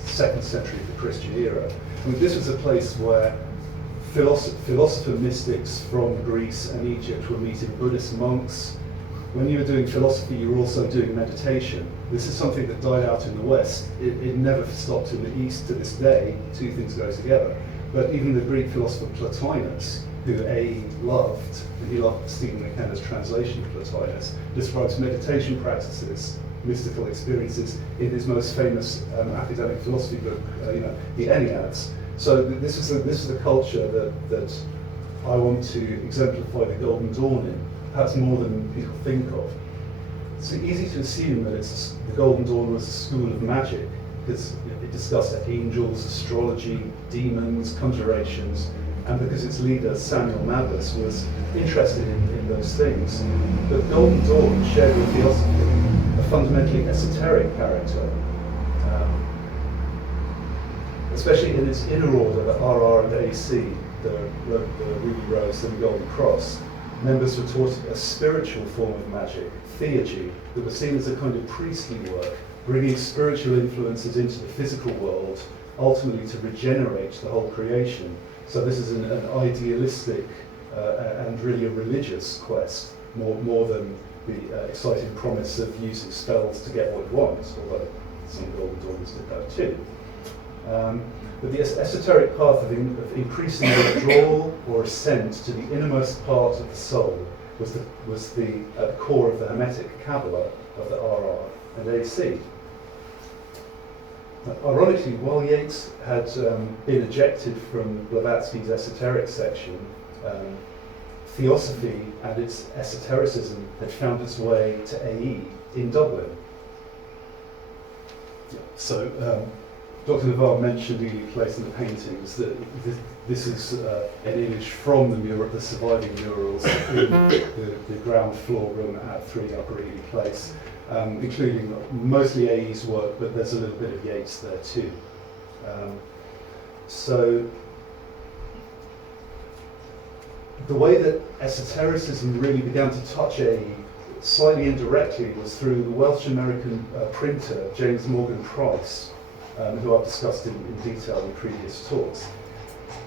the 2nd century of the Christian era. I mean, this was a place where philosopher mystics from Greece and Egypt were meeting Buddhist monks. When you were doing philosophy, you were also doing meditation. This is something that died out in the West. It never stopped in the East to this day. Two things go together. But even the Greek philosopher Plotinus, who AE loved, and he loved Stephen McKenna's translation of Plotinus, describes meditation practices, mystical experiences in his most famous academic philosophy book, the Enneads. So this is the culture that I want to exemplify the Golden Dawn in, perhaps more than people think of. It's easy to assume that the Golden Dawn was a school of magic, because it discussed angels, astrology, demons, conjurations, and because its leader, Samuel Mathers, was interested in those things. But Golden Dawn shared with Theosophy a fundamentally esoteric character, especially in its inner order, the RR and AC, the Ruby Rose and the Golden Cross. members were taught a spiritual form of magic, theurgy, that was seen as a kind of priestly work, bringing spiritual influences into the physical world, ultimately to regenerate the whole creation. So this is an idealistic and really a religious quest, more than the exciting promise of using spells to get what you want, although some golden daughters did that too. But the esoteric path of increasing withdrawal or ascent to the innermost part of the soul was the core of the Hermetic Kabbalah of the RR and AC. Ironically, while Yeats had been ejected from Blavatsky's esoteric section, Theosophy and its esotericism had found its way to AE in Dublin. So, Dr. Navarre mentioned the place in the paintings that this is an image from the surviving murals in the ground floor room at 3 Upper Ely Place, including mostly AE's work, but there's a little bit of Yeats there too. So the way that esotericism really began to touch AE slightly indirectly was through the Welsh-American printer James Morgan Price, who I've discussed in detail in previous talks.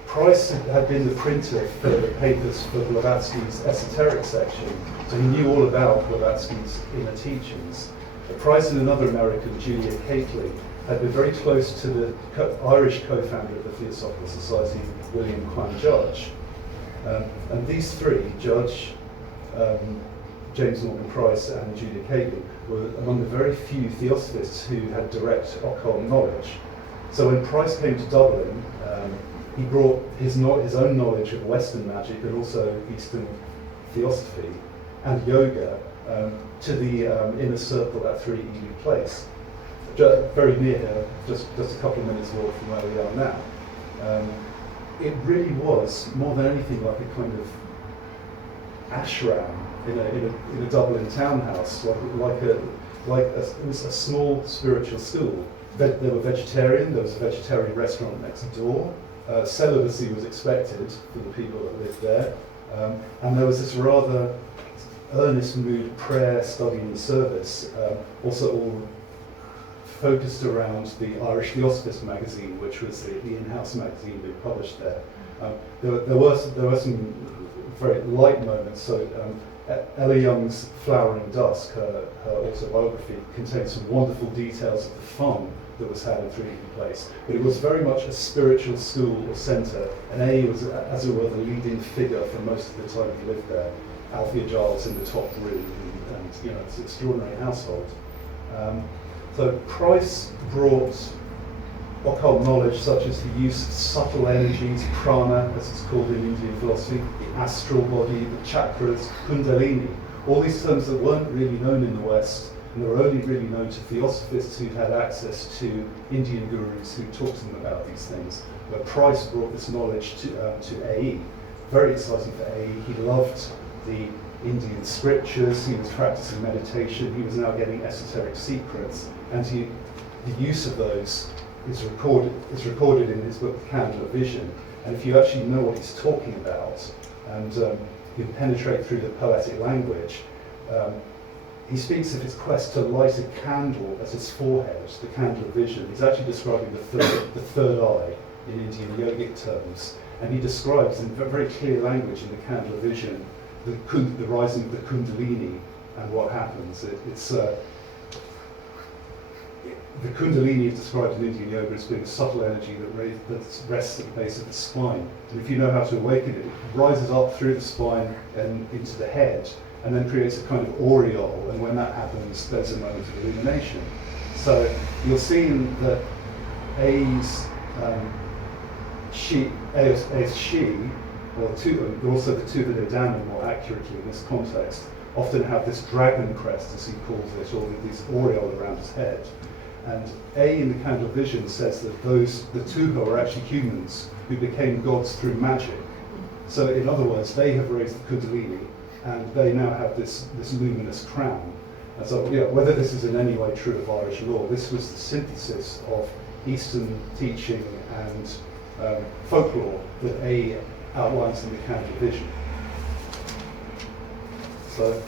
Price had been the printer for the papers for Blavatsky's esoteric section, so he knew all about Blavatsky's inner teachings. Price and another American, Julia Cately, had been very close to the Irish co-founder of the Theosophical Society, William Quan Judge. And these three, Judge, James Morgan Price and Julia Cately, were among the very few theosophists who had direct occult knowledge. So when Price came to Dublin, he brought his own knowledge of Western magic and also Eastern theosophy and yoga to the inner circle at 3 Ely Place, very near here, just a couple of minutes walk from where we are now. It really was more than anything like a kind of ashram in a Dublin townhouse, like a small spiritual school. There were vegetarian. There was a vegetarian restaurant next door. Celibacy was expected for the people that lived there, and there was this rather earnest mood, prayer, study, and service. Also, all focused around the Irish Theosophist magazine, which was the in-house magazine being published there. There were some very light moments. So Ella Young's Flowering Dusk, her autobiography, contains some wonderful details of the fun that was had in 3 Ely Place. But it was very much a spiritual school or centre, and AE was, as it were, the leading figure for most of the time he lived there. Althea Gyles in the top room, and it's an extraordinary household. So Price brought occult knowledge such as the use of subtle energies, prana, as it's called in Indian philosophy, the astral body, the chakras, kundalini, all these terms that weren't really known in the West, and they were only really known to theosophists who had access to Indian gurus who talked to them about these things. But Price brought this knowledge to AE. Very exciting for AE. He loved the Indian scriptures, he was practicing meditation, he was now getting esoteric secrets, and the use of those is recorded in his book, The Candle of Vision. And if you actually know what he's talking about, and you penetrate through the poetic language, he speaks of his quest to light a candle at his forehead, the candle of vision. He's actually describing the third eye in Indian yogic terms, and he describes in very clear language in the candle of vision the rising of the kundalini and what happens. The kundalini is described in Indian yoga as being a subtle energy that rests at the base of the spine. And if you know how to awaken it, it rises up through the spine and into the head, and then creates a kind of aureole. And when that happens, there's a moment of illumination. So you'll see that AE's she, or also the two that are down more accurately in this context, often have this dragon crest, as he calls it, or this aureole around his head. And AE in the Candle of Vision says that the two are actually humans who became gods through magic. So in other words, they have raised the Kundalini, and they now have this luminous crown. And so, whether this is in any way true of Irish law, this was the synthesis of Eastern teaching and folklore that AE outlines in the Candle of Vision. So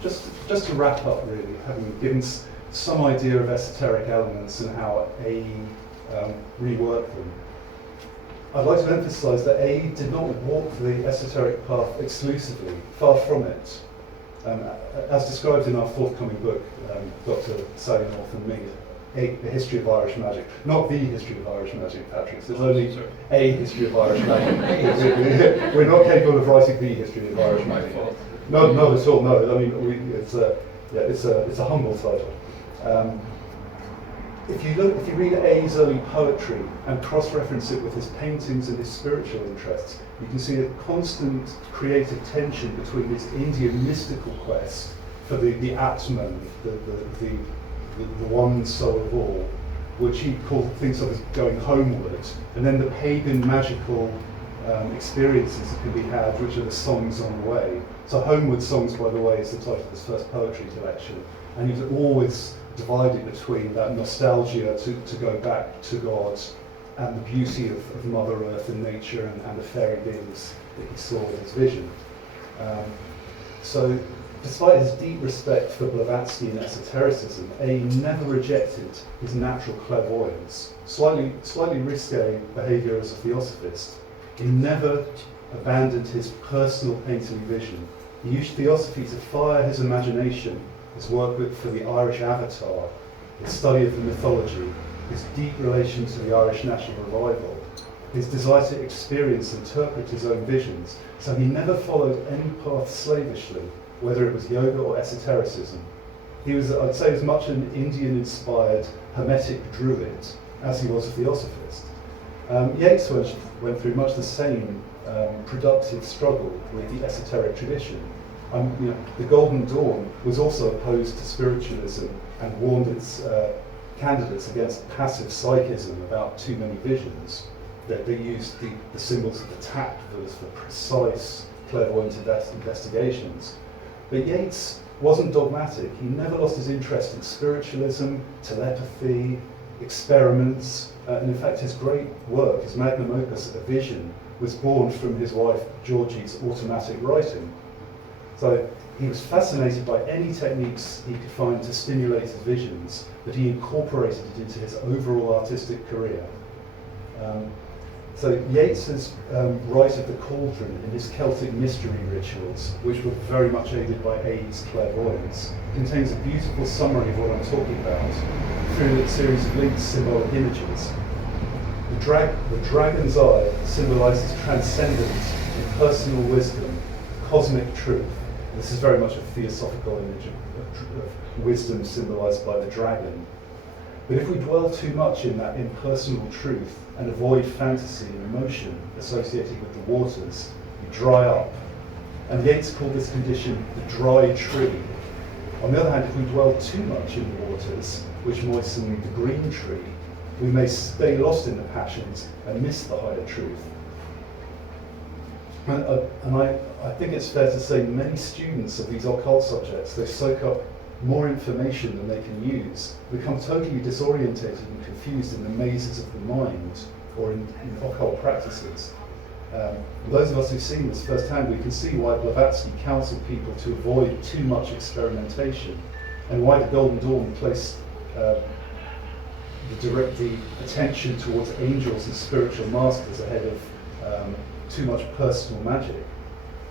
just to wrap up really, having given some idea of esoteric elements and how AE reworked them, I'd like to emphasise that AE did not walk the esoteric path exclusively, far from it. As described in our forthcoming book, Dr. Sally North and me, A History of Irish Magic. Not the history of Irish magic, Patrick. There's only a history of Irish magic. We're not capable of writing the history of Irish magic. Not at all. No, I mean it's a humble title. If you read A.'s early poetry and cross-reference it with his paintings and his spiritual interests, you can see a constant creative tension between his Indian mystical quest for the Atman, the one soul of all, which he thinks of as going homeward, and then the pagan magical experiences that can be had, which are the songs on the way. So Homeward Songs, by the way, is the title of his first poetry collection, and he's always divided between that nostalgia to go back to God and the beauty of Mother Earth and nature and the fairy beings that he saw in his vision. So despite his deep respect for Blavatsky and esotericism, A never rejected his natural clairvoyance, slightly risque behaviour as a theosophist. He never abandoned his personal painterly vision. He used theosophy to fire his imagination, his work for the Irish Avatar, his study of the mythology, his deep relation to the Irish national revival, his desire to experience and interpret his own visions. So he never followed any path slavishly, whether it was yoga or esotericism. He was, I'd say, as much an Indian-inspired Hermetic druid as he was a theosophist. Yeats went through much the same productive struggle with the esoteric tradition. The Golden Dawn was also opposed to spiritualism and warned its candidates against passive psychism about too many visions. They used the symbols of the tact for precise, clairvoyant investigations. But Yeats wasn't dogmatic. He never lost his interest in spiritualism, telepathy, experiments, and in fact his great work, his magnum opus, A Vision, was born from his wife Georgie's automatic writing. So he was fascinated by any techniques he could find to stimulate his visions, but he incorporated it into his overall artistic career. So Yeats's Rite of the Cauldron in his Celtic mystery rituals, which were very much aided by A.'s clairvoyance, contains a beautiful summary of what I'm talking about through a series of linked symbolic images. The dragon's eye symbolises transcendence, impersonal wisdom, cosmic truth. This is very much a theosophical image of wisdom symbolised by the dragon. But if we dwell too much in that impersonal truth and avoid fantasy and emotion associated with the waters, we dry up. And Yeats called this condition the dry tree. On the other hand, if we dwell too much in the waters, which moisten the green tree, we may stay lost in the passions and miss the higher truth. And I think it's fair to say many students of these occult subjects, they soak up more information than they can use, become totally disorientated and confused in the mazes of the mind or in occult practices. Those of us who've seen this firsthand, we can see why Blavatsky counseled people to avoid too much experimentation, and why the Golden Dawn placed the attention towards angels and spiritual masters ahead of too much personal magic.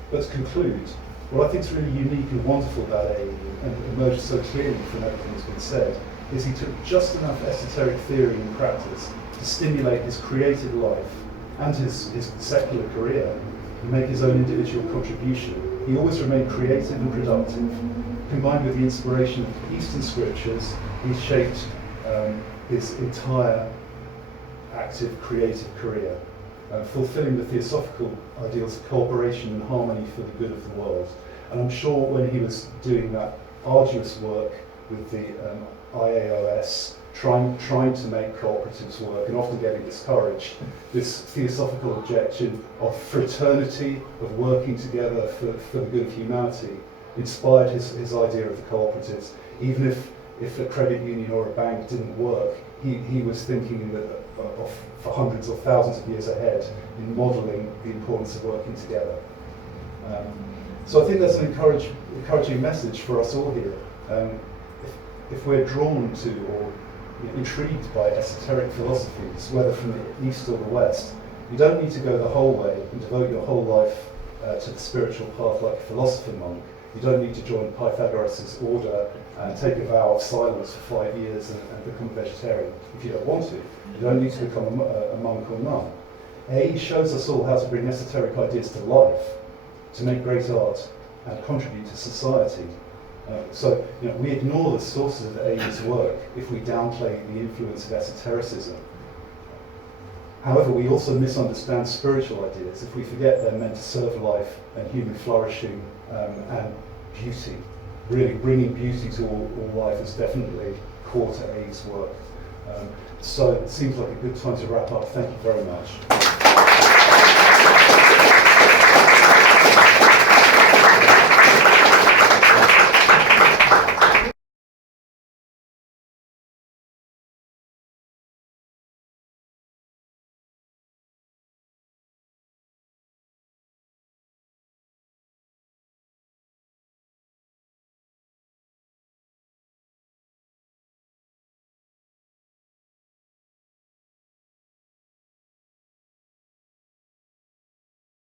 But to conclude, what I think is really unique and wonderful about AE, and emerged so clearly from everything that's been said, is he took just enough esoteric theory and practice to stimulate his creative life and his secular career and make his own individual contribution. He always remained creative and productive. Combined with the inspiration of Eastern scriptures, he shaped his entire active creative career, fulfilling the theosophical ideals of cooperation and harmony for the good of the world. And I'm sure when he was doing that arduous work with the IAOS, trying to make cooperatives work and often getting discouraged, this theosophical objection of fraternity, of working together for the good of humanity, inspired his idea of the cooperatives. Even if a credit union or a bank didn't work, he was thinking for hundreds or thousands of years ahead in modelling the importance of working together. So I think that's an encouraging message for us all here. If we're drawn to or intrigued by esoteric philosophies, whether from the East or the West, you don't need to go the whole way and devote your whole life to the spiritual path like a philosopher monk. You don't need to join Pythagoras' order and take a vow of silence for 5 years and become a vegetarian if you don't want to. You don't need to become a monk or nun. AE shows us all how to bring esoteric ideas to life, to make great art and contribute to society. So we ignore the sources of AE's work if we downplay the influence of esotericism. However, we also misunderstand spiritual ideas if we forget they're meant to serve life and human flourishing and beauty. Really bringing beauty to all life is definitely core to AE's work. So it seems like a good time to wrap up. Thank you very much.